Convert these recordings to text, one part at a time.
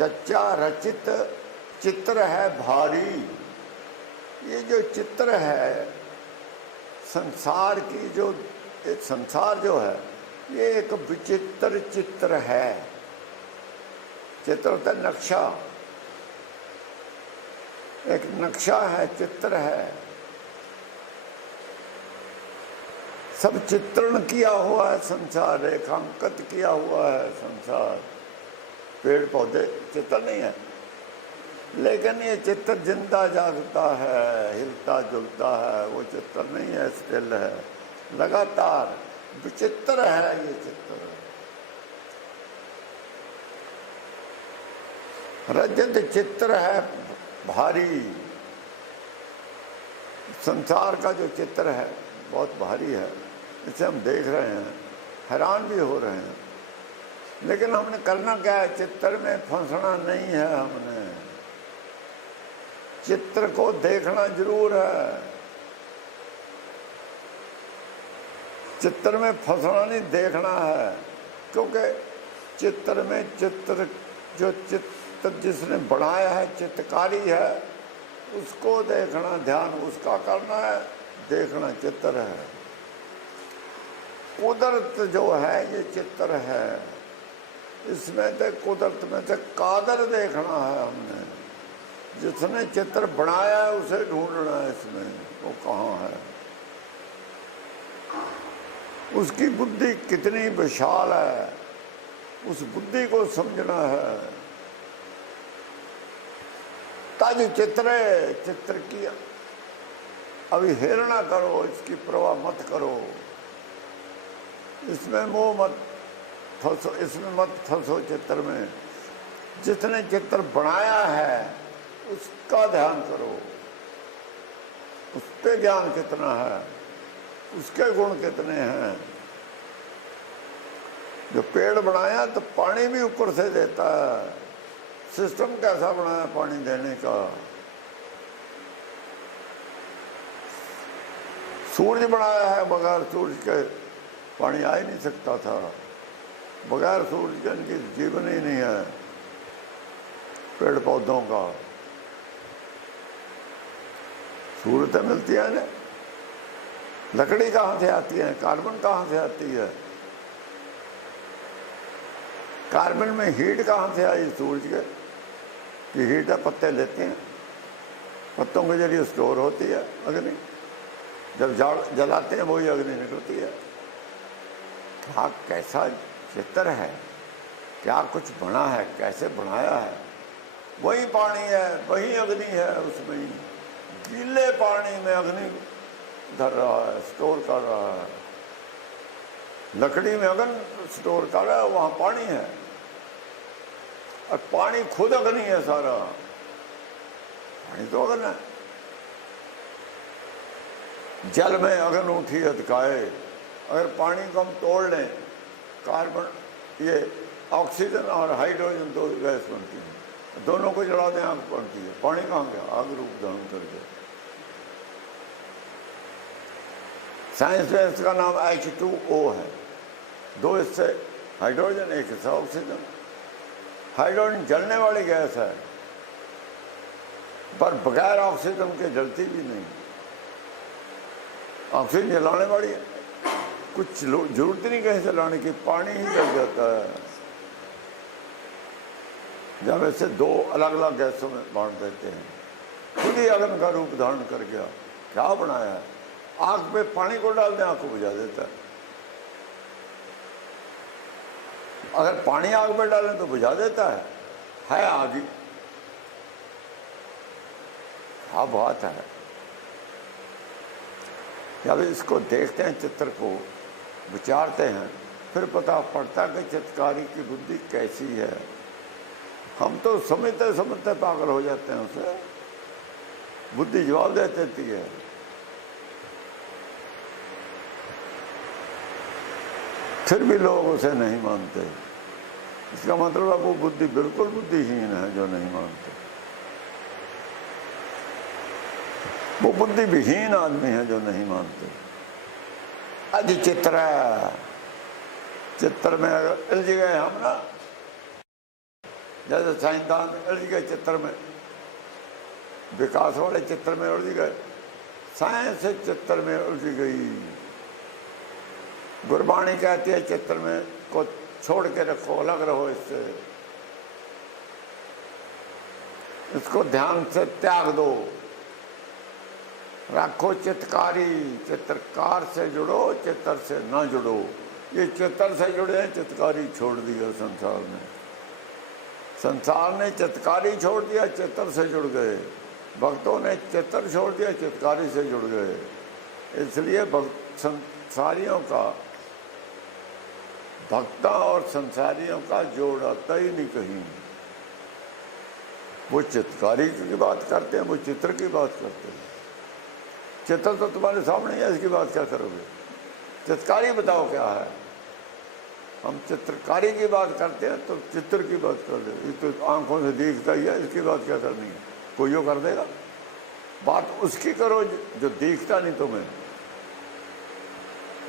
चच्चा रचित चित्र है भारी। ये जो चित्र है संसार की, जो संसार जो है ये एक विचित्र चित्र है। चित्र होता है नक्शा, एक नक्शा है, चित्र है। सब चित्रण किया हुआ है संसार, रेखांकित किया हुआ है संसार। पेड़ पौधे चित्र नहीं है, लेकिन ये चित्र जिंदा जागता है, हिलता जुलता है, वो चित्र नहीं है, स्टिल है, लगातार विचित्र है ये चित्र। रजत चित्र है भारी। संसार का जो चित्र है बहुत भारी है, इसे हम देख रहे हैं, हैरान भी हो रहे हैं, लेकिन हमने करना क्या है? चित्र में फंसना नहीं है। हमने चित्र को देखना जरूर है, चित्र में फंसना नहीं, देखना है। क्योंकि चित्र में चित्र जो चित्र जिसने बनाया है, चित्रकारी है, उसको देखना, ध्यान उसका करना है, देखना चित्र है। कुदरत जो है ये चित्र है, इसमें तो कुदरत में से कादर देखना है हमने। जिसने चित्र बनाया है उसे ढूंढना है इसमें, वो कहाँ है। उसकी बुद्धि कितनी विशाल है, उस बुद्धि को समझना है। ताकि चित्र की अवहेलना करो, इसकी परवाह मत करो, इसमें मोह मत फंसो, इसमें मत फंसो। चित्र में जिसने चित्र बनाया है उसका ध्यान करो, उस पे ज्ञान कितना है, उसके गुण कितने हैं। जो पेड़ बनाया तो पानी भी ऊपर से देता है, सिस्टम कैसा बनाया पानी देने का। सूरज बनाया है, बगैर सूरज के पानी आ ही नहीं सकता था, बगैर सूरज के इनकी जीवन ही नहीं है पेड़ पौधों का। सूरज तो मिलती है ना, लकड़ी कहाँ से आती है, कार्बन कहाँ से आती है, कार्बन में हीट कहाँ से आई सूरज के, कि हीट है पत्ते लेते हैं, पत्तों के जरिए स्टोर होती है अग्नि, जब जलाते हैं वही अग्नि निकलती है। क्या कैसा चित्र है, क्या कुछ बना है, कैसे बनाया है। वही पानी है, वही अग्नि है, उसमें गीले पानी में अग्नि धर रहा है, स्टोर कर रहा है। लकड़ी में अग्नि स्टोर कर रहा है, वहाँ पानी है, और पानी खुद अग्नि है सारा। पानी तो अग्नि है। जल में अग्नि उठी अधकाए, अगर पानी को हम तोड़ लें, कार्बन ये ऑक्सीजन और हाइड्रोजन दो गैस बनती है, दोनों को जला दें आग बनती है। पानी कहाँ गया? आग रूप धारण कर गया। साइंस में इसका नाम H2O है। दो इससे हाइड्रोजन, एक हिस्सा ऑक्सीजन। हाइड्रोजन जलने वाली गैस है, पर बगैर ऑक्सीजन के जलती भी नहीं। ऑक्सीजन जलाने वाली है, कुछ जरूरत नहीं कहीं से लाने की, पानी ही जल जाता है। जब ऐसे दो अलग अलग गैसों में बांट देते हैं, खुद ही अग्नि का रूप धारण कर गया। क्या बनाया है? आग पे पानी को डाल दें, आग को बुझा देता है। अगर पानी आग पे डालें तो बुझा देता है आग ही। क्या बात है। जब इसको देखते हैं, चित्र को विचारते हैं, फिर पता पड़ता कि चित्रकारी की बुद्धि कैसी है। हम तो समझते समझते पागल हो जाते हैं, उसे बुद्धि जवाब दे देती है। फिर भी लोग उसे नहीं मानते। इसका मतलब है वो बुद्धि बिल्कुल बुद्धिहीन है जो नहीं मानते। वो बुद्धि विहीन आदमी है जो नहीं मानते। आज चित्र है, चित्र में अगर उलझ गए हम ना, जैसे साइंसदान उलझ गए चित्र में, विकास वाले चित्र में उलझ गए, साइंस चित्र में उलझ गई। गुरबाणी कहती है चित्र में को छोड़ के रखो, अलग रहो इससे, इसको ध्यान से त्याग दो, रखो चित्रकारी, चित्रकार से जुड़ो, चित्र से न जुड़ो। ये चित्र से जुड़े हैं, चित्रकारी छोड़ दिया संसार ने। संसार ने चित्रकारी छोड़ दिया, चित्र से जुड़ गए। भक्तों ने चित्र छोड़ दिया, चित्रकारी से जुड़ गए। इसलिए संसारियों का, भक्तों और संसारियों का जोड़ आता ही नहीं कहीं। वो चित्रकारी की बात करते हैं, वो चित्र की बात करते हैं। चित्र तो तुम्हारे सामने है, इसकी बात क्या करोगे? चित्रकारी बताओ क्या है। हम चित्रकारी की बात करते हैं तो चित्र की बात कर दे। ये तो आंखों से दिखता ही है, इसकी बात क्या करनी है? कोई यो कर देगा। बात उसकी करो जो दिखता नहीं तुम्हें,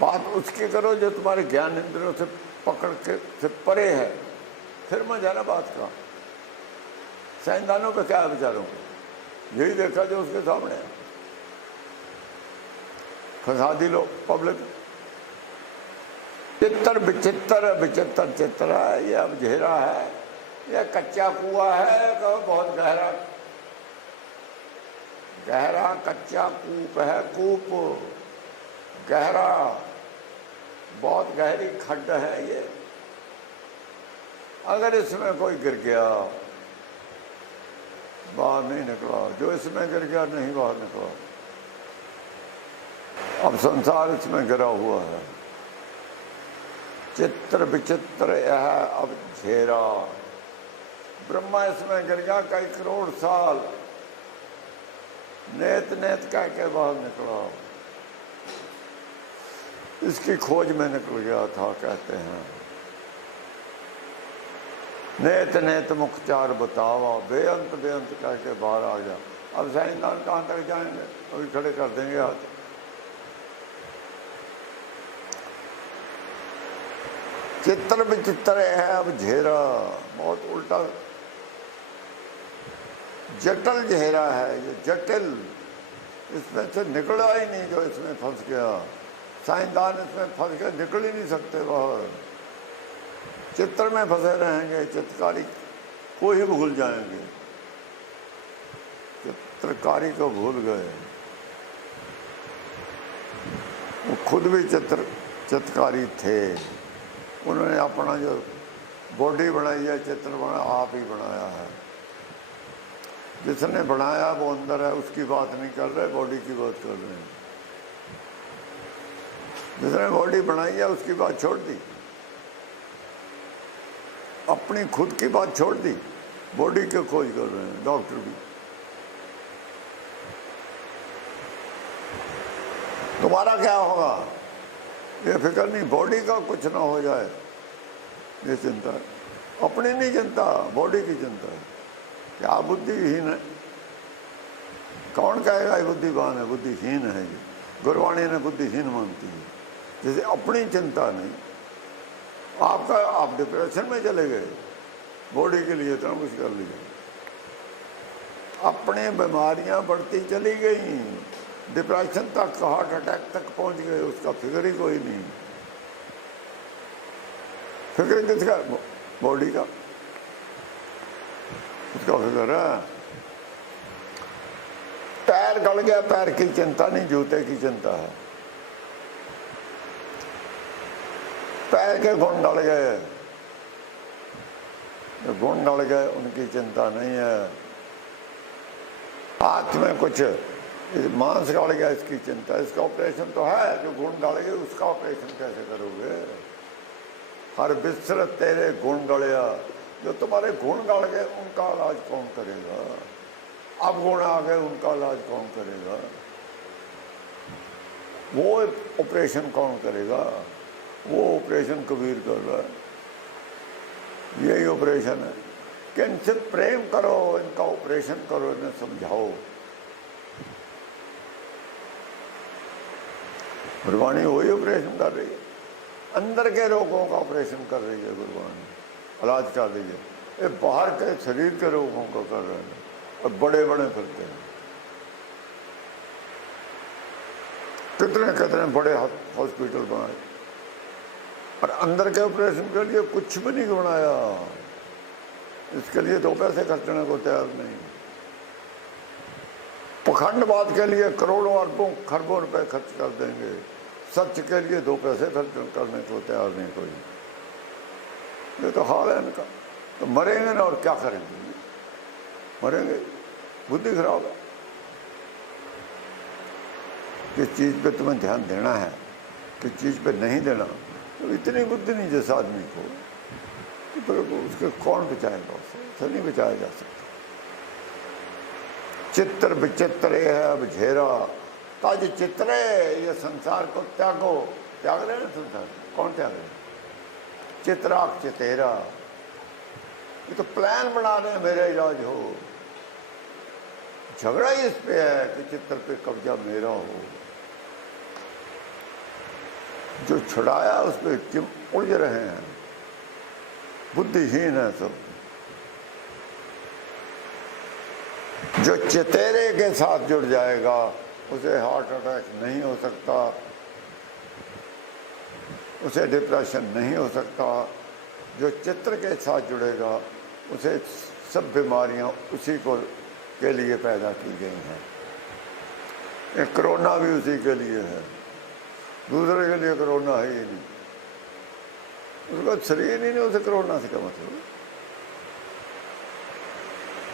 बात उसकी करो जो तुम्हारे ज्ञान इंद्रियों से पकड़ के से परे है, फिर मजा ना बात का। साइंसदानों का क्या है बेचारों को? यही देखा जो उसके सामने है, फंसा दी लो पब्लिक। चित्र विचित्र, विचित्र चित्र है, ये अब घेरा है, यह कच्चा कुआ है, बहुत गहरा गहरा कच्चा कूप है। कूप गहरा, बहुत गहरी खड्ड है ये। अगर इसमें कोई गिर गया, बाहर नहीं निकला। जो इसमें गिर गया नहीं बाहर निकला। अब संसार इसमें गिरा हुआ है। चित्र विचित्र यह अब घेरा। ब्रह्मा इसमें गिर गया कई करोड़ साल, नेत नेत कह के बाहर निकला। इसकी खोज में निकल गया था, कहते हैं। नेत नेत मुख चार बतावा, बेअंत बेअंत कह के बाहर आ गया। अब साइंसदान कहाँ तक जाएंगे? अभी खड़े कर देंगे हाथ। चित्र विचित्र है अब घेरा, बहुत उल्टा जटिल घेरा है ये, जटिल। इसमें से निकला ही नहीं जो इसमें फंस गया। साइंसदान इसमें फंस के निकल ही नहीं सकते बाहर। चित्र में फंसे रहेंगे, चित्रकारी को ही भूल जाएंगे। चित्रकारी को भूल गए। वो खुद भी चित्रकारी थे। उन्होंने अपना जो बॉडी बनाई है, चित्र बना आप ही बनाया है। जिसने बनाया वो अंदर है, उसकी बात नहीं कर रहे, बॉडी की बात कर रहे हैं। जिसने बॉडी बनाई है उसकी बात छोड़ दी, अपनी खुद की बात छोड़ दी, बॉडी की खोज कर रहे हैं डॉक्टर भी। तुम्हारा क्या होगा ये फिक्र नहीं, बॉडी का कुछ ना हो जाए ये चिंता है। अपनी नहीं चिंता, बॉडी की चिंता है। क्या बुद्धिहीन है? कौन कहेगा ये बुद्धिमान है? बुद्धिहीन है ये। गुरबाणी ने बुद्धिहीन मानती है। जैसे अपनी चिंता नहीं। आपका आप डिप्रेशन में चले गए, बॉडी के लिए इतना कुछ कर लिया। अपनी बीमारियां बढ़ती चली गई, डिप्रेशन तक, हार्ट अटैक तक पहुंच गए, उसका फिक्र ही कोई नहीं। फिक्र किसका? बॉडी का, उसका फिक्र है। पैर गल गया, पैर की चिंता नहीं, जूते की चिंता है। पैर के गुण डल गए, गुण डल गए, उनकी चिंता नहीं है। हाथ में कुछ मांस गल गया, इसकी चिंता। इसका ऑपरेशन तो है, जो गुण डल गए उसका ऑपरेशन कैसे करोगे? हर बिस्तर तेरे गुण गलिया। जो तुम्हारे गुण गल गए उनका इलाज कौन करेगा? अब गुण आ गए, उनका इलाज कौन करेगा? वो ऑपरेशन कौन करेगा? वो ऑपरेशन कबीर कर रहा है। यही ऑपरेशन है कि इनसे प्रेम करो, इनका ऑपरेशन करो, इन्हें समझाओ। गुरबाणी वही ऑपरेशन कर रही है, अंदर के रोगों का ऑपरेशन कर रही है गुरबाणी, इलाज कर रही है। ये बाहर के शरीर के रोगों को कर रहे हैं और बड़े बड़े फिरते हैं। कितने कितने बड़े हॉस्पिटल बनाए और अंदर के ऑपरेशन के लिए कुछ भी नहीं बनाया। इसके लिए 2 पैसे खर्चने को तैयार नहीं। पखंडवाद के लिए करोड़ों अरबों खरबों रुपए खर्च कर देंगे, सच के लिए 2 पैसे खर्च करने को तैयार नहीं कोई। ये तो हाल है इनका। तो मरेंगे ना, और क्या करेंगे? मरेंगे। बुद्धि खराब है। किस चीज पे तुम्हें ध्यान देना है, किस चीज पे नहीं देना, तो इतनी बुद्धि नहीं जिस आदमी को, तो फिर उसके कौन बचाएगा? उसे नहीं बचाया जा सकता। चित्र विचित्र है अब झेरा, ताज चित्र ये संसार को त्यागो। त्याग रहे ना संसार, कौन त्याग रहे? चित्राक चितेरा, ये तो प्लान बना रहे हैं मेरा इलाज हो। झगड़ा ही इस पे है कि चित्र पे कब्जा मेरा हो। जो छुड़ाया उस पर क्यों उलझ रहे हैं? बुद्धिहीन है सब। जो चितेरे के साथ जुड़ जाएगा उसे हार्ट अटैक नहीं हो सकता, उसे डिप्रेशन नहीं हो सकता। जो चित्र के साथ जुड़ेगा उसे सब बीमारियां उसी को के लिए पैदा की गई हैं। एक कोरोना भी उसी के लिए है, दूसरे के लिए कोरोना है ही नहीं। उसका शरीर ही नहीं, उसे कोरोना से क्या मतलब?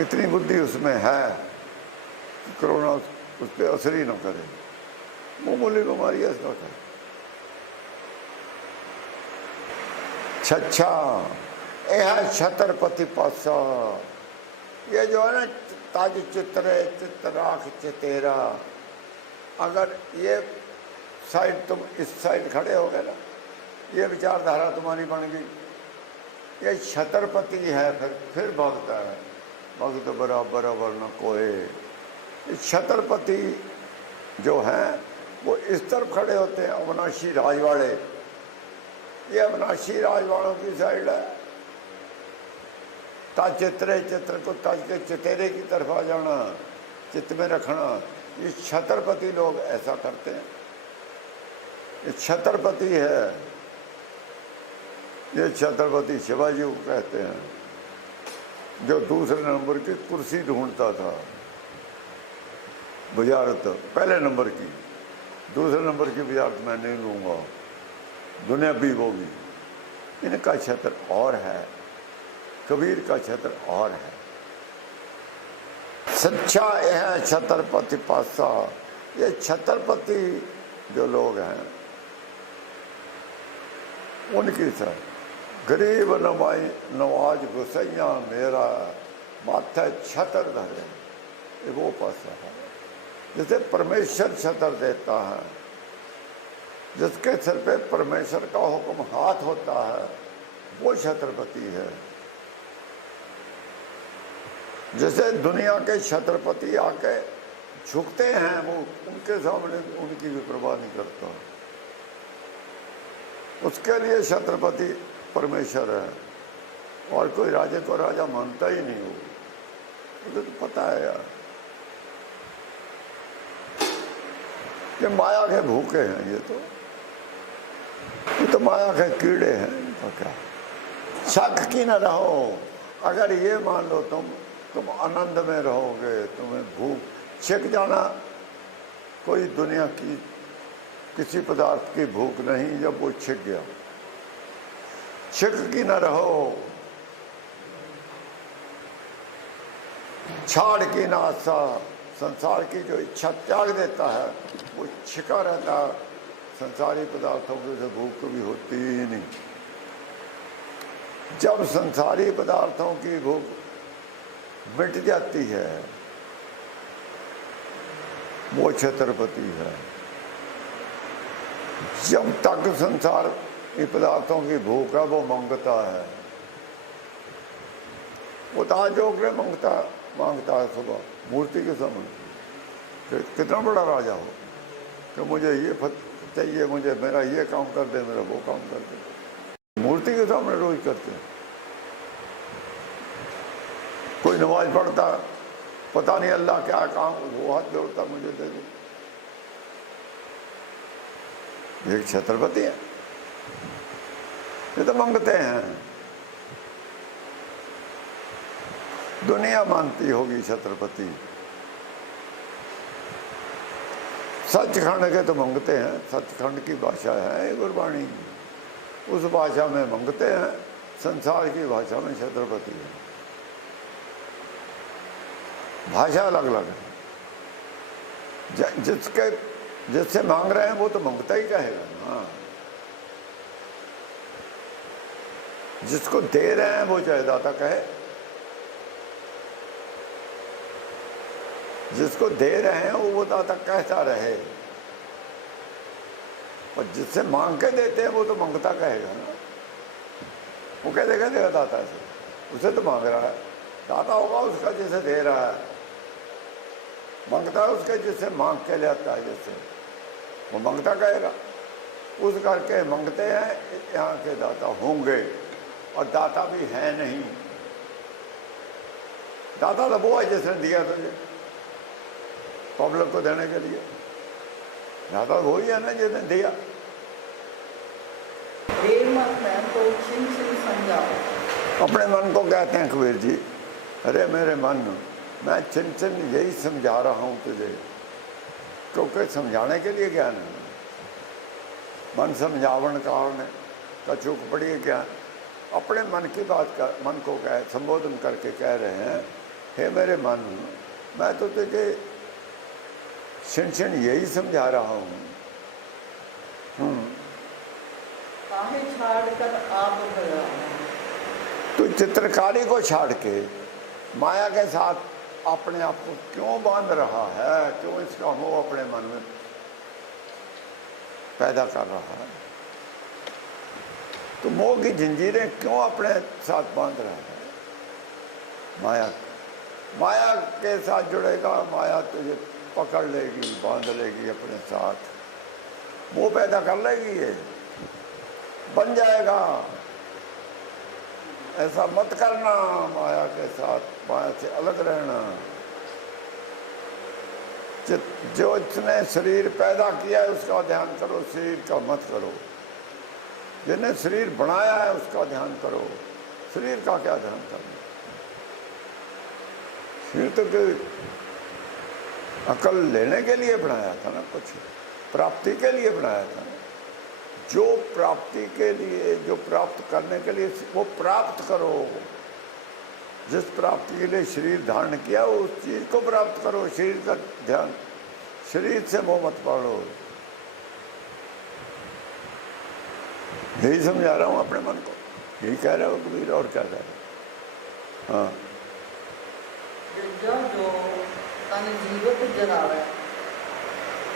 इतनी बुद्धि उसमें है कि कोरोना उस पर असर ही न करे। मामूली बीमारी है इसका क्या? छच्छा यह छत्रपति पासा, ये जो है ना ताज चित्र चित्राख चितेरा, अगर ये साइड तुम इस साइड खड़े हो गए ना, ये विचारधारा तुम्हारी बन गई, ये छत्रपति है, फिर भगता है। भक्त बराबर वर्ण कोए। छत्रपति जो हैं वो इस तरफ खड़े होते हैं, अविनाशी राजवाड़े। ये अविनाशी राजवाड़ों की साइड है। ताज चित्रे, चित्र को ताज के चितेरे की तरफ आ जाना, चित्त में रखना, ये छत्रपति लोग ऐसा करते हैं। ये छत्रपति है, ये छत्रपति शिवाजी को कहते हैं, जो दूसरे नंबर की कुर्सी ढूंढता था बुझारत, पहले नंबर की। दूसरे नंबर की बुझारत मैं नहीं लूँगा, दुनिया भी वो भी। इनका छत्र और है, कबीर का छत्र और है। सच्चा यह छत्रपति पासा, ये छत्रपति जो लोग हैं उनकी सर गरीब नवाज गुसैया मेरा माथे छतर धरे, ये वो पासा है। जैसे परमेश्वर छतर देता है, जिसके सिर पे परमेश्वर का हुक्म हाथ होता है, वो छत्रपति है। जैसे दुनिया के छत्रपति आके झुकते हैं, वो उनके सामने उनकी भी परवाह नहीं करता। उसके लिए छत्रपति परमेश्वर है, और कोई राजे को राजा मानता ही नहीं हो। मुझे तो पता है यार, ये माया के भूखे हैं। ये तो माया के कीड़े हैं। इनका क्या शक की न रहो। अगर ये मान लो तुम आनंद में रहोगे, तुम्हें भूख छिक जाना, कोई दुनिया की किसी पदार्थ की भूख नहीं। जब वो छिक गया, छिक की न रहो, छाड़ की न आशा। संसार की जो इच्छा त्याग देता है वो छिका रहता है। संसारी पदार्थों की उसे भूख भी होती ही नहीं। जब संसारी पदार्थों की भूख मिट जाती है, वो छत्रपति है। जब तक संसार के पदार्थों की भूख है, वो मांगता है। वो ताजोग में मांगता है सुबह मूर्ति के सामने। कितना बड़ा राजा हो कि मुझे ये चाहिए, मुझे मेरा ये काम कर दे, मेरा वो काम कर दे। मूर्ति के सामने रोज करते हैं। कोई नमाज पढ़ता, पता नहीं अल्लाह क्या काम, वो हाथ जोड़ता मुझे दे दो। ये छत्रपति है, ये तो मांगते हैं। दुनिया मानती होगी छत्रपति, सचखंड के तो मांगते हैं। सचखंड की भाषा है गुरबाणी, उस भाषा में मांगते हैं। संसार की भाषा में छत्रपति है। भाषा अलग अलग है। जिससे मांग रहे हैं वो तो मांगता ही कहेगा ना। जिसको दे रहे हैं वो चाहे दाता कहे, जिसको दे रहे हैं वो दाता कहता रहे, और जिससे मांग के देते हैं वो तो मांगता कहेगा ना। वो कह देगा दाता से, उसे तो मांग रहा है। दाता होगा उसका जिसे दे रहा है, मांगता है उसके जिससे मांग के लेता है, जिससे वो मांगता कहेगा। उस करके मांगते हैं यहाँ के दाता होंगे, और दाता भी है नहीं। दाता तो वो है जिसने दिया तुझे पब्लिक को देने के लिए। दाता वो ही है ना जिसने दिया। अपने मन को कहते हैं कबीर जी, अरे मेरे मन, मैं चिन चिन यही समझा रहा हूँ तुझे, क्योंकि समझाने के लिए ज्ञान है। मन समझावन कारण कचूक पड़ी है क्या। अपने मन की बात कर, मन को कह संबोधन करके कह रहे हैं, हे मेरे मन, मैं तो तुझे छिन छिन यही समझा रहा हूँ। तो चित्रकारी को छाड़ के माया के साथ अपने आप को क्यों बांध रहा है, क्यों इसका मोह अपने मन में पैदा कर रहा है। तो मोह की जंजीरें क्यों अपने साथ बांध रहा है। माया के साथ जुड़ेगा, माया तुझे पकड़ लेगी, बांध लेगी अपने साथ, मोह पैदा कर लेगी, ये बन जाएगा। ऐसा मत करना, माया के साथ, माया से अलग रहना। जो इसने शरीर पैदा किया है उसका ध्यान करो, शरीर का मत करो। जिसने शरीर बनाया है उसका ध्यान करो, शरीर का क्या ध्यान करना। शरीर तो कोई अकल लेने के लिए बनाया था ना, कुछ प्राप्ति के लिए बनाया था ना। जो प्राप्ति के लिए, जो प्राप्त करने के लिए, वो प्राप्त करो। जिस प्राप्ति के लिए शरीर धारण किया उस चीज को प्राप्त करो। शरीर का ध्यान, शरीर से मोह मत पालो। यही समझा रहा हूं अपने मन को, यही कह रहा हूं कबीर, और क्या कह रहा। हाँ,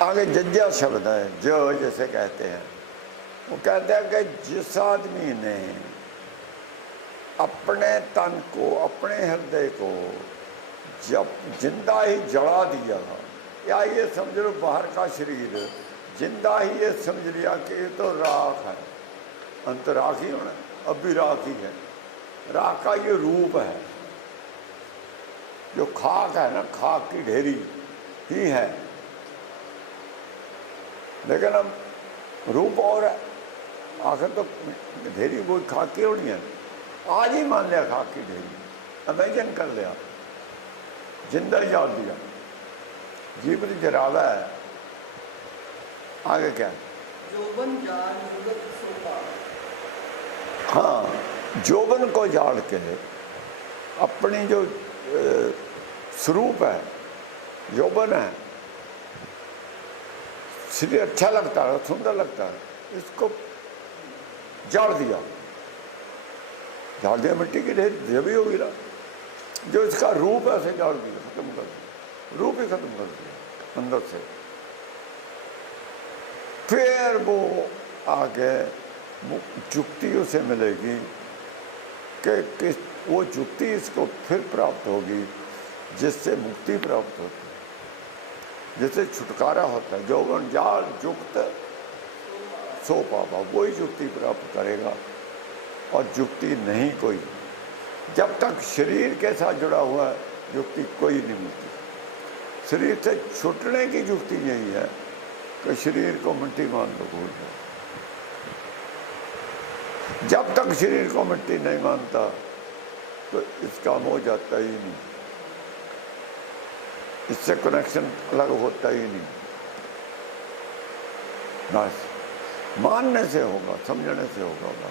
आगे जज्जा शब्द है, जो जैसे कहते हैं, वो कहते हैं कि जिस आदमी ने अपने तन को, अपने हृदय को जब जिंदा ही जला दिया, या ये समझ लो बाहर का शरीर जिंदा ही ये समझ लिया कि ये तो राख है, अंत राख ही होना, अब भी राख ही है। राख का ये रूप है, जो खाक है ना, खाक की ढेरी ही है, लेकिन अब रूप और है। आखिर तो ढेरी वो खाक की होनी है। आज ही मान लिया खाक की ढेरी, इमेजिन कर लिया, जिंदा ही जान दिया, जीवन जरावा है। आगे क्या है? हाँ, जोबन को जाड़ के अपनी जो स्वरूप है, यौवन है, शरीर अच्छा लगता है, सुंदर लगता है, इसको जाड़ दिया। जाड़ दिया मिट्टी की ढेर जब ही होगी ना। जो इसका रूप है उसे जाड़ दिया, खत्म कर दिया, रूप ही खत्म कर दिया अंदर से। फिर वो आगे जुक्ति उसे मिलेगी कि वो जुक्ति इसको फिर प्राप्त होगी, जिससे मुक्ति प्राप्त होती है, जिससे छुटकारा होता है। यौवन जाल जुक्त सो पापा, वही जुक्ति प्राप्त करेगा, और जुक्ति नहीं कोई जब तक शरीर के साथ जुड़ा हुआ युक्ति कोई नहीं मिलती। शरीर से छूटने की युक्ति यही है कि शरीर को मिट्टी मान लो, भूल जाओ। जब तक शरीर को मिट्टी नहीं मानता तो इसका हो जाता ही नहीं, इससे कनेक्शन अलग होता ही नहीं। बस मानने से होगा, समझने से होगा।